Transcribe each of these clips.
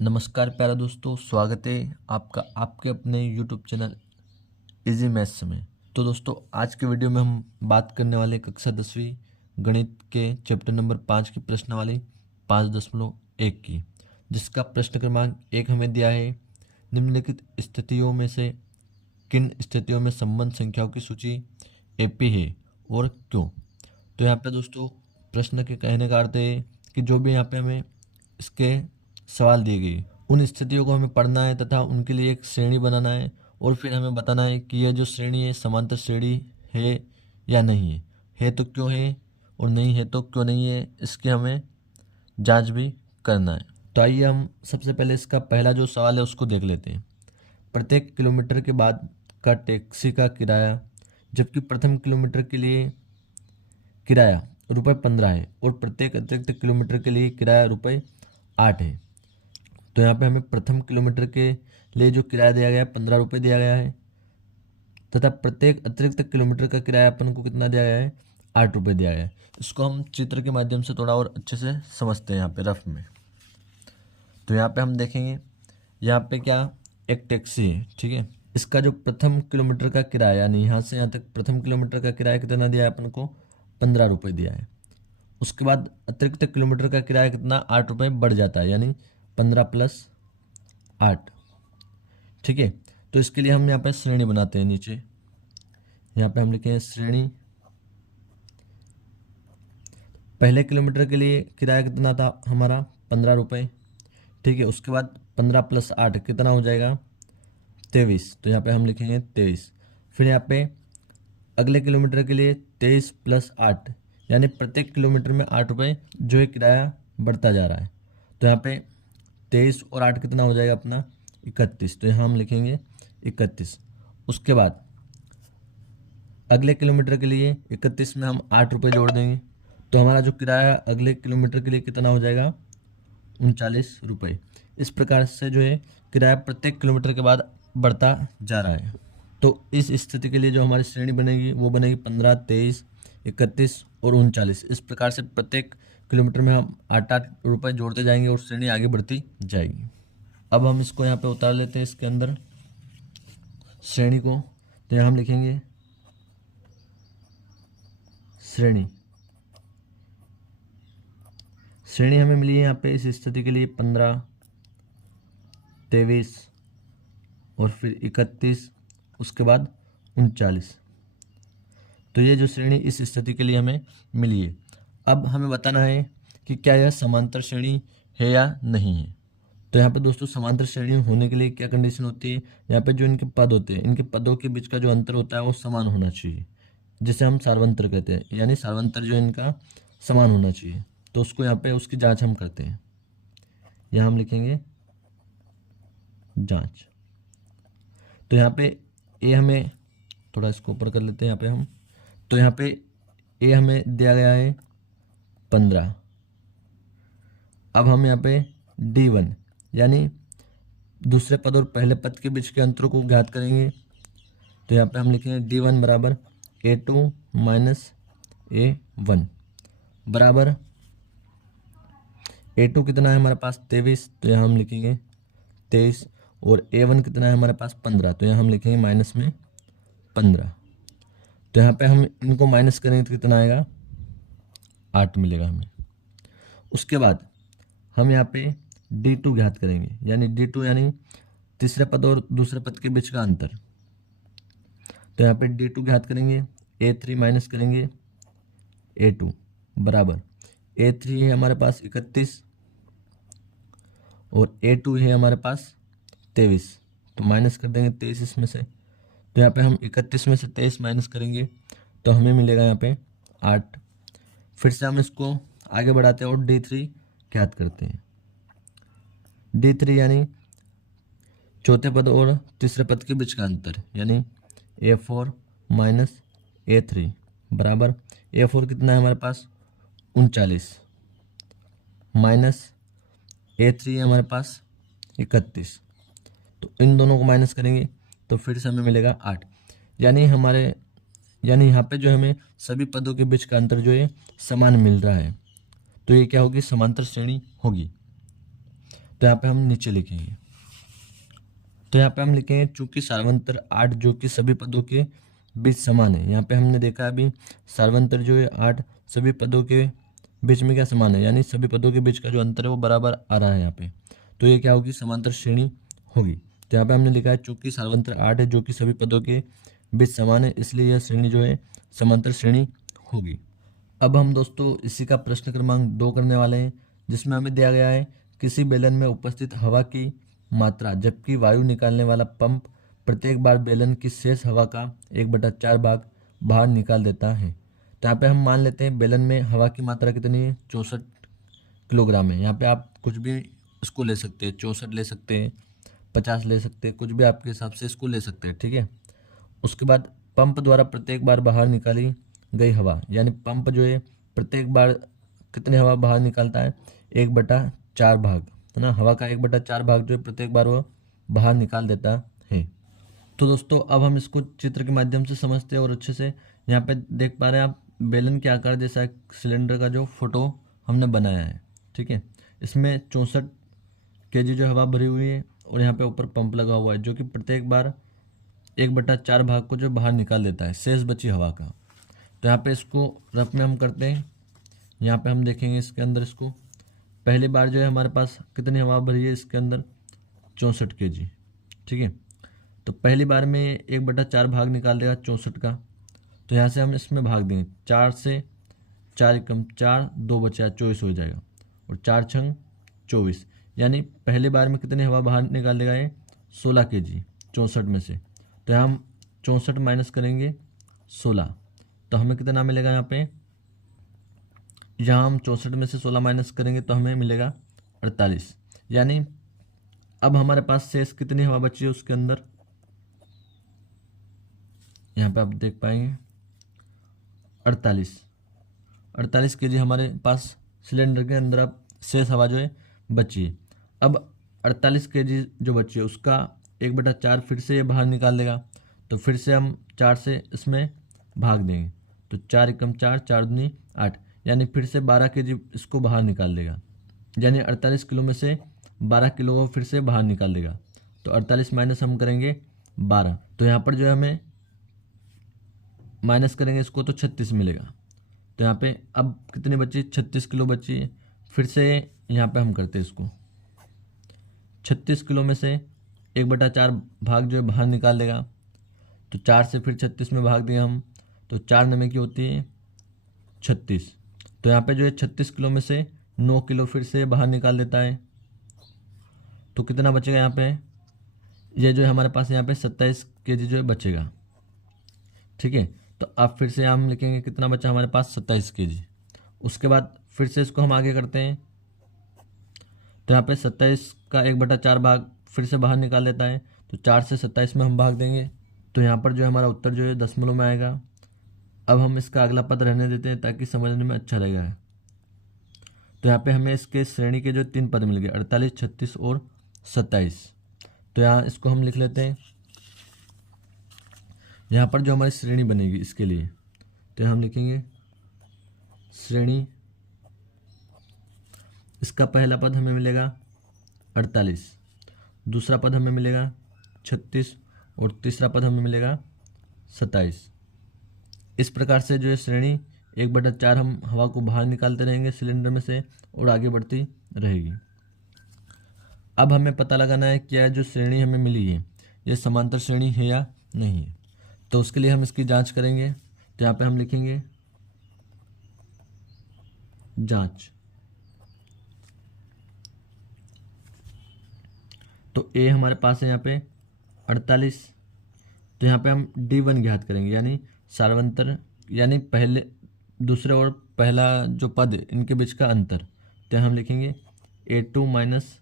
नमस्कार प्यारे दोस्तों, स्वागत है आपका आपके अपने यूट्यूब चैनल इजी मैथ्स में। तो दोस्तों, आज के वीडियो में हम बात करने वाले कक्षा 10वीं गणित के चैप्टर नंबर 5 की प्रश्नावली 5.1 की, जिसका प्रश्न क्रमांक 1 हमें दिया है। निम्नलिखित स्थितियों में से किन स्थितियों में संबंध संख्याओं की सूची एपी है और क्यों। तो यहाँ पे दोस्तों, प्रश्न के कहने का अर्थ है कि जो भी यहाँ पे हमें इसके सवाल दिए गए उन स्थितियों को हमें पढ़ना है तथा उनके लिए एक श्रेणी बनाना है और फिर हमें बताना है कि यह जो श्रेणी है समांतर श्रेणी है या नहीं है तो क्यों है और नहीं है तो क्यों नहीं है, इसके हमें जांच भी करना है। तो आइए हम सबसे पहले इसका पहला जो सवाल है उसको देख लेते हैं। प्रत्येक किलोमीटर के बाद का टैक्सी का किराया, जबकि प्रथम किलोमीटर के लिए किराया ₹15 है और प्रत्येक अतिरिक्त किलोमीटर के लिए किराया ₹8 है। तो यहाँ पे हमें प्रथम किलोमीटर के लिए जो किराया दिया गया है ₹15 दिया गया है तथा प्रत्येक अतिरिक्त किलोमीटर का किराया अपन को कितना दिया गया है, ₹8 दिया गया है। इसको हम चित्र के माध्यम से थोड़ा और अच्छे से समझते हैं यहाँ पे रफ में। तो यहाँ पे हम देखेंगे, यहाँ पे क्या एक टैक्सी है, ठीक है। इसका जो प्रथम किलोमीटर का किराया यानी यहाँ से यहाँ तक प्रथम किलोमीटर का किराया कितना दिया है अपन को, ₹15 दिया है। उसके बाद अतिरिक्त किलोमीटर का किराया कितना, ₹8 बढ़ जाता है, यानी 15 + 8, ठीक है। तो इसके लिए हम यहाँ पे श्रेणी बनाते हैं। नीचे यहाँ पे हम लिखे हैं श्रेणी। पहले किलोमीटर के लिए किराया कितना था हमारा, ₹15, ठीक है। उसके बाद 15 + 8 कितना हो जाएगा, 23। तो यहाँ पे हम लिखेंगे 23। फिर यहाँ पे अगले किलोमीटर के लिए 23 + 8, यानी प्रत्येक किलोमीटर में ₹8 जो है किराया बढ़ता जा रहा है। तो यहाँ पे 23 और 8 कितना हो जाएगा अपना, 31। तो यहाँ हम लिखेंगे 31। उसके बाद अगले किलोमीटर के लिए 31 में हम ₹8 जोड़ देंगे, तो हमारा जो किराया अगले किलोमीटर के लिए कितना हो जाएगा, ₹39। इस प्रकार से जो है किराया प्रत्येक किलोमीटर के बाद बढ़ता जा रहा है। तो इस स्थिति के लिए जो हमारी श्रेणी बनेगी वो बनेगी 15, 23, 31 और 39। इस प्रकार से प्रत्येक किलोमीटर में हम ₹8 जोड़ते जाएंगे और श्रेणी आगे बढ़ती जाएगी। अब हम इसको यहाँ पे उतार लेते हैं इसके अंदर श्रेणी को। तो यहाँ हम लिखेंगे श्रेणी। श्रेणी हमें मिली है यहाँ पे इस स्थिति के लिए 15, 23 और फिर 31, उसके बाद 39। तो ये जो श्रेणी इस स्थिति के लिए हमें मिली है। अब हमें बताना है कि क्या यह समांतर श्रेणी है या नहीं है। तो यहाँ पे दोस्तों, समांतर श्रेणी होने के लिए क्या कंडीशन होती है, यहाँ पे जो इनके पद होते हैं इनके पदों के बीच का जो अंतर होता है वो समान होना चाहिए, जिसे हम सार्वंतर कहते हैं, यानी सार्वंतर जो इनका समान होना चाहिए। तो उसको यहाँ पे उसकी जांच हम करते हैं। यहाँ हम लिखेंगे जांच। तो यहाँ पे ए हमें थोड़ा इसको ऊपर कर लेते हैं यहाँ पे हम। तो यहाँ पे ए हमें दिया गया है 15। अब हम यहाँ पे D1 यानी दूसरे पद और पहले पद के बीच के अंतर को ज्ञात करेंगे। तो यहाँ पे हम लिखेंगे D1 बराबर A2 - A1 बराबर A2 कितना है हमारे पास, 23। तो यहाँ हम लिखेंगे 23 और A1 कितना है हमारे पास, 15। तो यहाँ हम लिखेंगे माइनस में 15। तो यहाँ पे हम इनको माइनस करेंगे तो कितना आएगा, 8 मिलेगा हमें। उसके बाद हम यहाँ पे D2 ज्ञात करेंगे, यानी D2 यानी तीसरे पद और दूसरे पद के बीच का अंतर। तो यहाँ पे D2 ज्ञात करेंगे, A3 माइनस करेंगे A2 बराबर A3 है हमारे पास 31 और A2 है हमारे पास 23। तो माइनस कर देंगे 23 इसमें से। तो यहाँ पे हम 31 में से 23 माइनस करेंगे तो हमें मिलेगा यहाँ पे 8। फिर से हम इसको आगे बढ़ाते हैं और D3 ज्ञात करते हैं। D3 यानी चौथे पद और तीसरे पद के बीच का अंतर, यानी A4 - A3 बराबर A4 कितना है हमारे पास, 39 माइनस A3 है हमारे पास 31। तो इन दोनों को माइनस करेंगे तो फिर से हमें मिलेगा 8। यानी यहाँ पे जो हमें सभी पदों के बीच का अंतर जो है समान मिल रहा है। तो ये क्या होगी, समांतर श्रेणी होगी। तो यहाँ पे हम नीचे लिखेंगे। तो यहाँ पे हम लिखेंगे चूंकि सार्वंतर 8 जो कि सभी पदों के बीच समान है। यहाँ पे हमने देखा अभी सार्वंतर जो है 8 सभी पदों के बीच में क्या समान है, यानी सभी पदों के बीच का जो अंतर है वो बराबर आ रहा है यहाँ पे। तो ये क्या होगी, समांतर श्रेणी होगी। तो यहाँ पे हमने लिखा है चूंकि सार्वंतर 8 है जो कि सभी पदों के बीच समान है, इसलिए यह श्रेणी जो है समांतर श्रेणी होगी। अब हम दोस्तों इसी का प्रश्न क्रमांक 2 करने वाले हैं, जिसमें हमें दिया गया है किसी बेलन में उपस्थित हवा की मात्रा जबकि वायु निकालने वाला पंप प्रत्येक बार बेलन की शेष हवा का 1/4 भाग बाहर निकाल देता है। तो यहाँ पे हम मान लेते हैं बेलन में हवा की मात्रा कितनी है, 64 किलोग्राम है। यहाँ पे आप कुछ भी इसको ले सकते हैं, 64 ले सकते हैं, 50 ले सकते हैं, कुछ भी आपके हिसाब से इसको ले सकते हैं, ठीक है। उसके बाद पंप द्वारा प्रत्येक बार बाहर निकाली गई हवा, यानी पंप जो है प्रत्येक बार कितनी हवा बाहर निकालता है, 1/4 भाग, है ना। हवा का 1/4 भाग जो है प्रत्येक बार वो बाहर निकाल देता है। तो दोस्तों अब हम इसको चित्र के माध्यम से समझते हैं और अच्छे से। यहाँ पे देख पा रहे हैं आप बेलन के आकार जैसा एक सिलेंडर का जो फोटो हमने बनाया है, ठीक है। इसमें 64 kg जो हवा भरी हुई है और यहाँ पे ऊपर पंप लगा हुआ है जो कि प्रत्येक बार 1/4 भाग को जो बाहर निकाल देता है शेष बची हवा का। तो यहाँ पे इसको रफ में हम करते हैं। यहाँ पे हम देखेंगे इसके अंदर इसको पहली बार जो है हमारे पास कितनी हवा भरी है इसके अंदर, 64 kg, ठीक है। तो पहली बार में 1/4 भाग निकाल देगा 64 का। तो यहाँ से हम इसमें भाग देंगे, 4 से 4 एकम 4, 2 बचा 24 हो जाएगा और 4 छंग 24, यानी पहली बार में कितनी हवा बाहर निकाल देगा ये, 16 kg 64 में से। तो यहाँ हम 64 माइनस करेंगे 16, तो हमें कितना मिलेगा यहाँ पे, यहाँ हम 64 में से 16 माइनस करेंगे तो हमें मिलेगा 48, यानी अब हमारे पास शेष कितनी हवा बची है उसके अंदर, यहाँ पे आप देख पाएंगे 48 kg हमारे पास सिलेंडर के अंदर अब शेष हवा जो है बची है। अब 48 kg जो बची है उसका 1/4 फिर से ये बाहर निकाल देगा। तो फिर से हम 4 से इसमें भाग देंगे, तो 4 एकम 4, 4 दूनी 8, यानी फिर से 12 kg इसको बाहर निकाल देगा, यानी 48 किलो में से 12 किलो को फिर से बाहर निकाल देगा। तो 48 माइनस हम करेंगे 12, तो यहाँ पर जो है हमें माइनस करेंगे इसको तो 36 मिलेगा। तो यहाँ पे अब कितनी बची, 36 किलो बची है। फिर से यहाँ पे हम करते हैं इसको 36 किलो में से 1/4 भाग जो है बाहर निकाल देगा। तो 4 से फिर 36 में भाग देंगे हम, तो 4 नमे की होती है 36। तो यहाँ पे जो है 36 किलो में से 9 किलो फिर से बाहर निकाल देता है। तो कितना बचेगा यहाँ पे, ये जो है हमारे पास यहाँ पे 27 kg जो है बचेगा, ठीक है। तो अब फिर से हम लिखेंगे कितना बचा हमारे पास, 27 kg। उसके बाद फिर से इसको हम आगे करते हैं। तो यहाँ पे 27 का 1/4 भाग फिर से बाहर निकाल देता है। तो 4 से 27 में हम भाग देंगे, तो यहाँ पर जो है हमारा उत्तर जो है दशमलव में आएगा। अब हम इसका अगला पद रहने देते हैं ताकि समझने में अच्छा लगेगा। तो यहाँ पे हमें इसके श्रेणी के जो 3 पद मिल गए, 48, 36 और 27। तो यहाँ इसको हम लिख लेते हैं। यहाँ पर जो हमारी श्रेणी बनेगी इसके लिए, तो हम लिखेंगे श्रेणी, इसका पहला पद हमें मिलेगा 48, दूसरा पद हमें मिलेगा 36 और तीसरा पद हमें मिलेगा 27। इस प्रकार से जो है श्रेणी 1/4 हम हवा को बाहर निकालते रहेंगे सिलेंडर में से और आगे बढ़ती रहेगी। अब हमें पता लगाना है कि यह जो श्रेणी हमें मिली है ये समांतर श्रेणी है या नहीं है। तो उसके लिए हम इसकी जांच करेंगे। तो यहाँ पे हम लिखेंगे जांच। तो ए हमारे पास है यहाँ पे 48। तो यहाँ पे हम D1 ज्ञात करेंगे, यानी सार्वंतर, यानी पहले दूसरे और पहला जो पद इनके बीच का अंतर। तो हम लिखेंगे A2 माइनस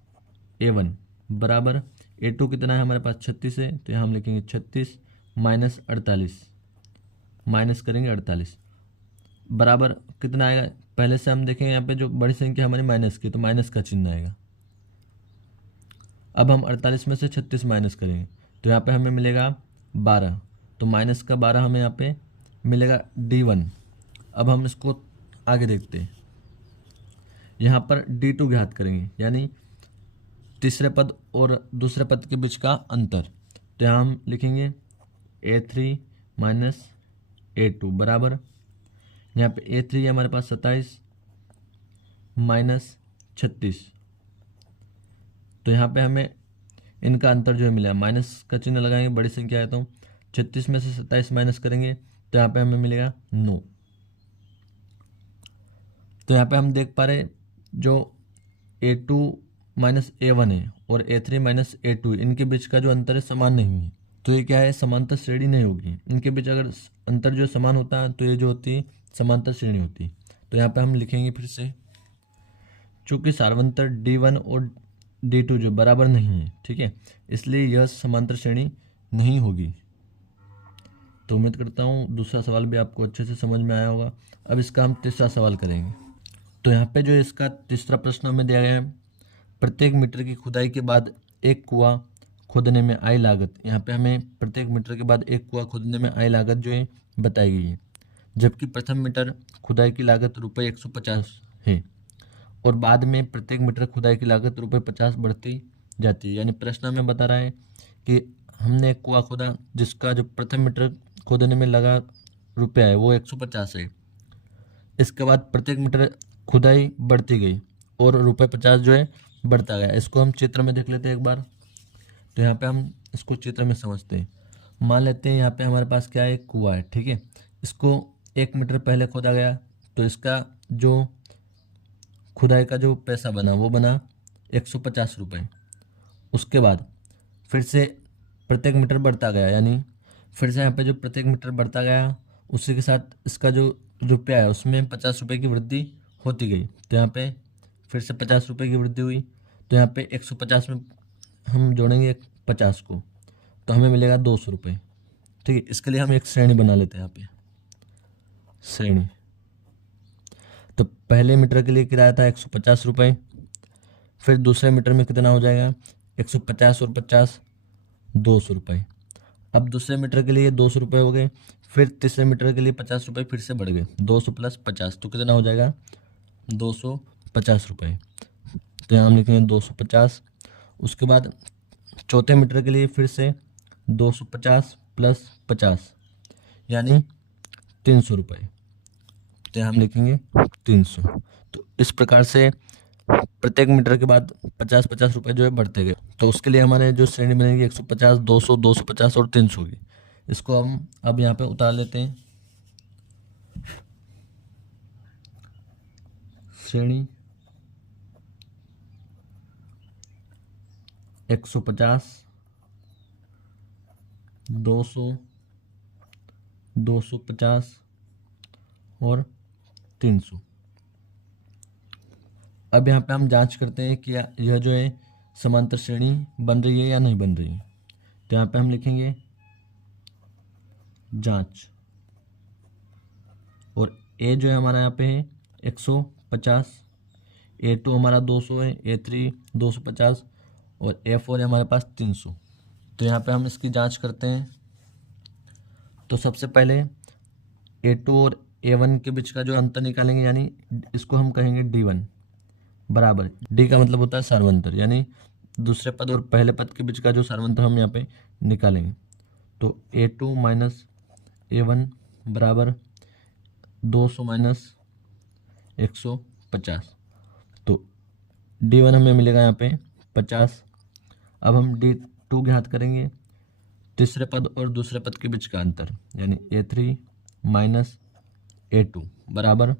A1 बराबर, A2 कितना है हमारे पास 36 है, तो यहाँ हम लिखेंगे 36 माइनस 48, माइनस करेंगे 48 बराबर कितना आएगा। पहले से हम देखेंगे यहाँ पे जो बड़ी संख्या हमारी माइनस की, तो माइनस का चिन्ह आएगा। अब हम 48 में से 36 माइनस करेंगे, तो यहाँ पे हमें मिलेगा 12, तो माइनस का 12 हमें यहाँ पे मिलेगा D1। अब हम इसको आगे देखते हैं। यहाँ पर D2 ज्ञात करेंगे, यानी तीसरे पद और दूसरे पद के बीच का अंतर। तो यहाँ हम लिखेंगे A3 माइनस A2 बराबर, यहाँ पे A3 है हमारे पास 27 माइनस 36। तो यहाँ पे हमें इनका अंतर जो है मिला, माइनस का चिन्ह लगाएंगे, बड़ी संख्या है तो 36 में से 27 माइनस करेंगे तो यहाँ पे हमें मिलेगा 9। तो यहाँ पे हम देख पा रहे जो A2 माइनस A1 है और A3 माइनस A2 इनके बीच का जो अंतर है समान नहीं है। तो ये क्या है, समांतर श्रेणी नहीं होगी। इनके बीच अगर अंतर जो समान होता है तो ये जो होती है समांतर श्रेणी होती है। तो यहाँ पे हम लिखेंगे फिर से, चूँकि सार्वंतर D1 और D2 जो बराबर नहीं है, ठीक है, इसलिए यह समांतर श्रेणी नहीं होगी। तो उम्मीद करता हूँ दूसरा सवाल भी आपको अच्छे से समझ में आया होगा। अब इसका हम तीसरा सवाल करेंगे। तो यहाँ पे जो इसका तीसरा प्रश्न हमें दिया गया है, प्रत्येक मीटर की खुदाई के बाद एक कुआं खोदने में आई लागत। यहाँ पे हमें प्रत्येक मीटर के बाद एक कुआं खोदने में आई लागत जो है बताई गई है, जबकि प्रथम मीटर खुदाई की लागत रुपये 150 है और बाद में प्रत्येक मीटर खुदाई की लागत रुपये 50 बढ़ती जाती है। यानी प्रश्न हमें बता रहा है कि हमने एक कुआं खोदा जिसका जो प्रथम मीटर खोदने में लगा रुपया है वो 150 है। इसके बाद प्रत्येक मीटर खुदाई बढ़ती गई और रुपये 50 जो है बढ़ता गया। इसको हम चित्र में देख लेते हैं एक बार। तो यहाँ पे हम इसको चित्र में समझते हैं। मान लेते हैं यहाँ पे हमारे पास क्या है, एक कुआं है, ठीक है। इसको 1 मीटर पहले खोदा गया तो इसका जो खुदाई का जो पैसा बना वो बना 150 रुपये। उसके बाद फिर से प्रत्येक मीटर बढ़ता गया, यानी फिर से यहाँ पे जो प्रत्येक मीटर बढ़ता गया उसी के साथ इसका जो रुपया है उसमें 50 रुपये की वृद्धि होती गई। तो यहाँ पे फिर से 50 रुपये की वृद्धि हुई। तो यहाँ पे 150 में हम जोड़ेंगे 50 को तो हमें मिलेगा 200 रुपये, ठीक है। इसके लिए हम एक श्रेणी बना लेते हैं यहाँ पे, श्रेणी। तो पहले मीटर के लिए किराया था 150 रुपये, फिर दूसरे मीटर में कितना हो जाएगा 150 और 50 200 रुपये। अब दूसरे मीटर के लिए 200 रुपये हो गए, फिर तीसरे मीटर के लिए 50 रुपये फिर से बढ़ गए, 200 प्लस 50 तो कितना हो जाएगा 250 रुपये। तो यहाँ हम लिखेंगे 250। उसके बाद चौथे मीटर के लिए फिर से 250 प्लस 50 यानी 300 रुपये। तो यहाँ हम लिखेंगे 300। तो इस प्रकार से प्रत्येक मीटर के बाद 50-50 रुपये जो है बढ़ते गए। तो उसके लिए हमारे जो श्रेणी बनेगी 150, 200, 250 और 300 की। इसको हम अब यहाँ पे उतार लेते हैं। श्रेणी 150, 200, 250 और 300। अब यहाँ पे हम जांच करते हैं कि यह जो है समांतर श्रेणी बन रही है या नहीं बन रही है। तो यहाँ पे हम लिखेंगे जांच, और ए जो है हमारा यहाँ पे है 150, A2 हमारा 200 है, A3 250 और A4 है हमारे पास 300। तो यहाँ पे हम इसकी जांच करते हैं। तो सबसे पहले A2 और A1 के बीच का जो अंतर निकालेंगे, यानी इसको हम कहेंगे D1 बराबर, डी का मतलब होता है सार्वंतर, यानी दूसरे पद और पहले पद के बीच का जो सार्वंतर हम यहाँ पे निकालेंगे। तो A2 माइनस A1 बराबर 200 माइनस 150। तो D1 हमें मिलेगा यहाँ पे 50। अब हम D2 ज्ञात करेंगे, तीसरे पद और दूसरे पद के बीच का अंतर, यानी A3 माइनस A2 बराबर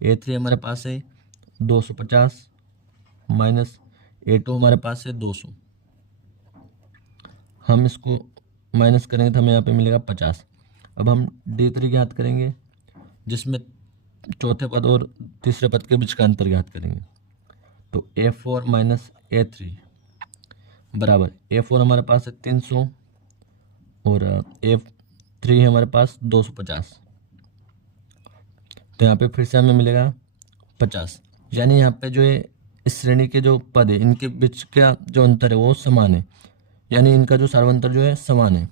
A3 हमारे पास है 250 माइनस A2 हमारे पास है 200। हम इसको माइनस करेंगे तो हमें यहाँ पे मिलेगा 50। अब हम D3 ज्ञात करेंगे, जिसमें चौथे पद और तीसरे पद के बीच का अंतर ज्ञात करेंगे। तो A4 माइनस A3 बराबर A4 हमारे पास है 300 और A3 है हमारे पास 250। तो यहाँ पे फिर से हमें मिलेगा 50, यानी यहाँ पे जो है इस श्रेणी के जो पद है इनके बीच का जो अंतर है वो समान है, यानी इनका जो सार्वंतर जो है समान है।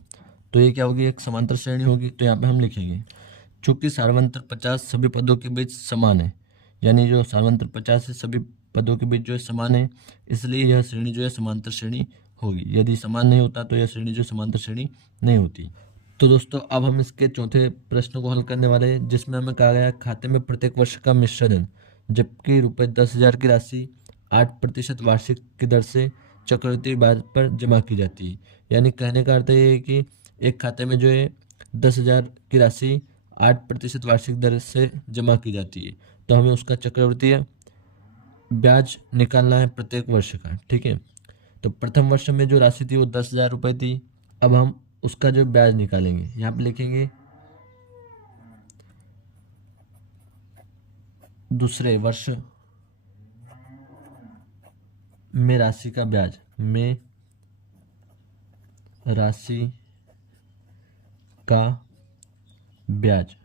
तो ये क्या होगी, एक समांतर श्रेणी होगी। तो यहाँ पे हम लिखेंगे चूँकि सार्वंतर 50 सभी पदों के बीच समान है, यानी जो सार्वंतर 50 है सभी पदों के बीच जो है समान है, इसलिए यह श्रेणी जो है समांतर श्रेणी होगी। यदि समान नहीं होता तो यह श्रेणी जो समांतर श्रेणी नहीं होती। तो दोस्तों अब हम इसके चौथे प्रश्न को हल करने वाले हैं, जिसमें हमें कहा गया खाते में प्रत्येक वर्ष का मिश्र धन जबकि ₹10,000 की राशि 8% वार्षिक की दर से चक्रवृद्धि ब्याज पर जमा की जाती है। यानी कहने का अर्थ ये है कि एक खाते में जो है 10,000 की राशि 8% वार्षिक दर से जमा की जाती है, तो हमें उसका चक्रवृद्धि ब्याज निकालना है प्रत्येक वर्ष का। ठीक है, तो प्रथम वर्ष में जो राशि थी वो 10,000 रुपये थी। अब हम उसका जो ब्याज निकालेंगे, यहाँ पे लिखेंगे दूसरे वर्ष में राशि का ब्याज, में राशि का ब्याज।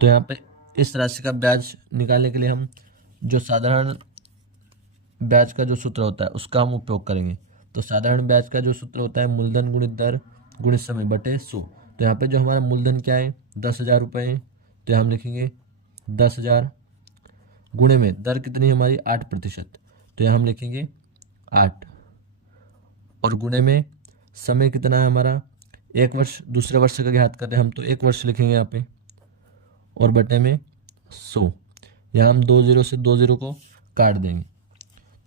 तो यहाँ पे इस राशि का ब्याज निकालने के लिए हम जो साधारण ब्याज का जो सूत्र होता है उसका हम उपयोग करेंगे। तो साधारण ब्याज का जो सूत्र होता है मूलधन गुणित दर गुणित समय बटे 100। तो यहाँ पे जो हमारा मूलधन क्या है 10,000 रुपये है, तो यहाँ हम लिखेंगे 10,000 गुणे में दर कितनी है हमारी 8%, तो यहाँ हम लिखेंगे 8, और गुणे में समय कितना है हमारा 1 वर्ष, दूसरे वर्ष का ज्ञात कर रहे हैं हम तो 1 वर्ष लिखेंगे यहाँ पे, और बटे में 100। यहाँ हम 2 0 से 2 0 को काट देंगे,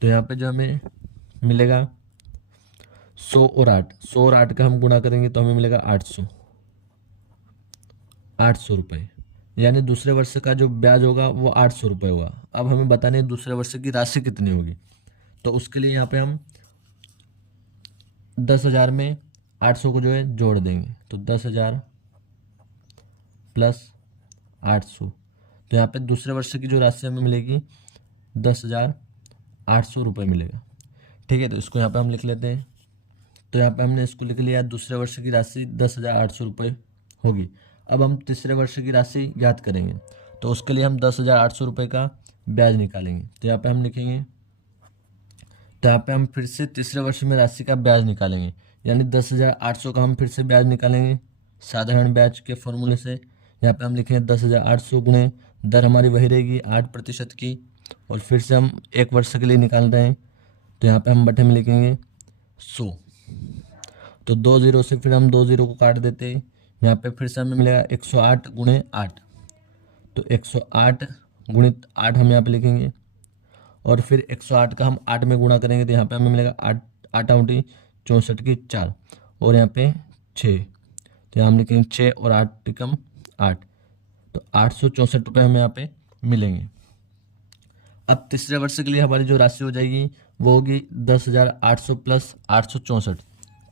तो यहाँ पे जो हमें मिलेगा 100 और 8, 100 और 8 का हम गुणा करेंगे तो हमें मिलेगा 800 रुपये। यानी दूसरे वर्ष का जो ब्याज होगा वो 800 रुपये होगा। अब हमें बताने है दूसरे वर्ष की राशि कितनी होगी, तो उसके लिए यहाँ पे हम 10,000 में 800 को जो है जोड़ देंगे, तो 10,000 प्लस 800, तो यहाँ पे दूसरे वर्ष की जो राशि हमें मिलेगी 10,800 रुपये मिलेगा। ठीक है, तो इसको यहाँ पे हम लिख लेते हैं। तो यहाँ पे हमने इसको लिख लिया, दूसरे वर्ष की राशि 10,800 रुपये होगी। अब हम तीसरे वर्ष की राशि ज्ञात करेंगे, तो उसके लिए हम 10,800 रुपये का ब्याज निकालेंगे। तो यहाँ पे हम लिखेंगे, तो यहाँ पे हम फिर से तीसरे वर्ष में राशि का ब्याज निकालेंगे, यानी 10,800 का हम फिर से ब्याज निकालेंगे साधारण ब्याज के फॉर्मूले से। यहाँ पे हम लिखेंगे 10,800 गुणे दर हमारी वही रहेगी 8% की, और फिर से हम 1 वर्ष के लिए निकाल रहे हैं, तो यहाँ पे हम बटे में लिखेंगे 100। तो 2 0 से फिर हम 2 0 को काट देते हैं, यहाँ पे फिर से हमें मिलेगा 108 गुणे 8, तो 108 गुणित 8 हम यहाँ पे लिखेंगे, और फिर 108 का हम 8 में गुणा करेंगे, तो यहाँ पे हमें मिलेगा 8 8 × 64 की 4, और यहाँ पे 6, तो यहाँ हम लिखेंगे 6 और 8 × 8, तो 864 रुपये हमें यहाँ पे मिलेंगे। अब तीसरे वर्ष के लिए हमारी जो राशि हो जाएगी वो होगी 10,800 प्लस 864।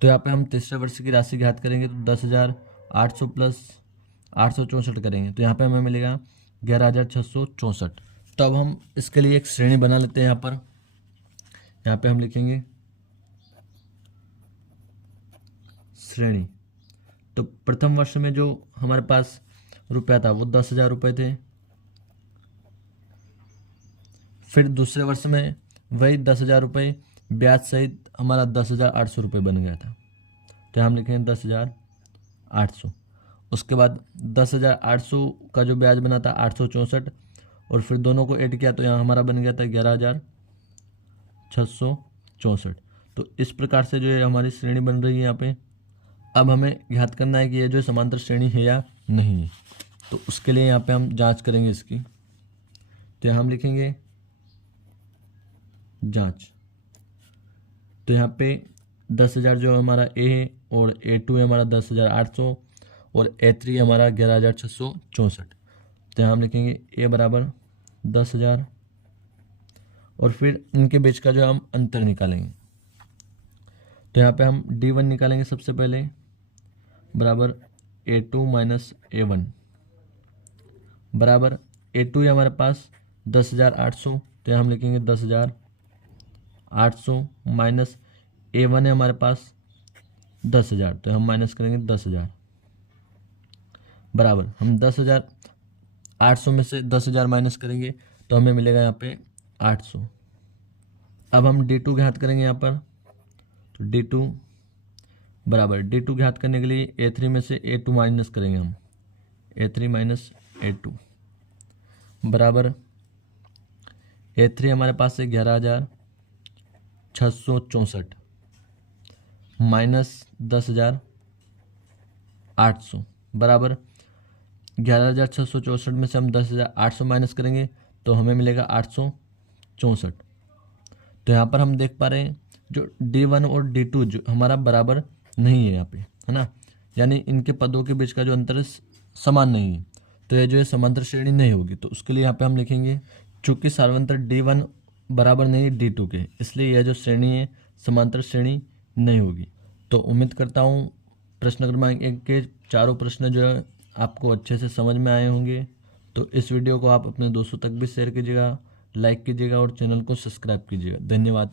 तो यहाँ पे हम तीसरे वर्ष की राशि ज्ञात करेंगे, तो 10,800 प्लस 864 करेंगे, तो यहाँ पे हमें मिलेगा 11,664। तो अब हम इसके लिए एक श्रेणी बना लेते हैं। यहाँ पे हम लिखेंगे श्रेणी। तो प्रथम वर्ष में जो हमारे पास रुपया था वो 10,000 रुपये थे, फिर दूसरे वर्ष में वही 10,000 रुपये ब्याज सहित हमारा 10,800 रुपये बन गया था, तो हम लिखेंगे 10,800। उसके बाद 10,800 का जो ब्याज बना था 864, और फिर दोनों को ऐड किया तो यहाँ हमारा बन गया था 11,664। तो इस प्रकार से जो है हमारी श्रेणी बन रही है यहाँ पे। अब हमें ज्ञात करना है कि ये जो समांतर श्रेणी है या नहीं है, तो उसके लिए यहाँ पे हम जांच करेंगे इसकी। तो यहाँ हम लिखेंगे जांच। तो यहाँ पे 10,000 जो हमारा ए है, और A2 है हमारा 10,800, और A3 हमारा 11,664। तो यहाँ हम लिखेंगे ए बराबर 10,000, और फिर इनके बीच का जो हम अंतर निकालेंगे। तो यहाँ पे हम D1 निकालेंगे सबसे पहले, बराबर A2 माइनस A1, बराबर A2 है हमारे पास 10,800, तो यहाँ हम लिखेंगे 10,800 माइनस A1 है हमारे पास 10,000, तो हम माइनस करेंगे 10,000, बराबर हम 10,800 में से 10,000 माइनस करेंगे तो हमें मिलेगा यहाँ पे 800। अब हम D2 ज्ञात करेंगे यहाँ पर, तो D2 बराबर D2 ज्ञात करने के लिए A3 में से A2 माइनस करेंगे हम, A3 माइनस A2, बराबर A3 हमारे पास है 11,664 माइनस 10,800 बराबर 11,664 में से हम 10,800 माइनस करेंगे तो हमें मिलेगा 864। तो यहाँ पर हम देख पा रहे हैं जो D1 और D2 जो हमारा बराबर नहीं है यहाँ पे, है ना, यानी इनके पदों के बीच का जो अंतर है समान नहीं है, तो ये जो है समांतर श्रेणी नहीं होगी। तो उसके लिए यहाँ पे हम लिखेंगे चूंकि सार्वंतर D1 बराबर नहीं है D2 के, इसलिए यह जो श्रेणी है समांतर श्रेणी नहीं होगी। तो उम्मीद करता हूँ प्रश्न क्रमांक 1 के चारों प्रश्न जो है आपको अच्छे से समझ में आए होंगे। तो इस वीडियो को आप अपने दोस्तों तक भी शेयर कीजिएगा, लाइक कीजिएगा और चैनल को सब्सक्राइब कीजिएगा। धन्यवाद।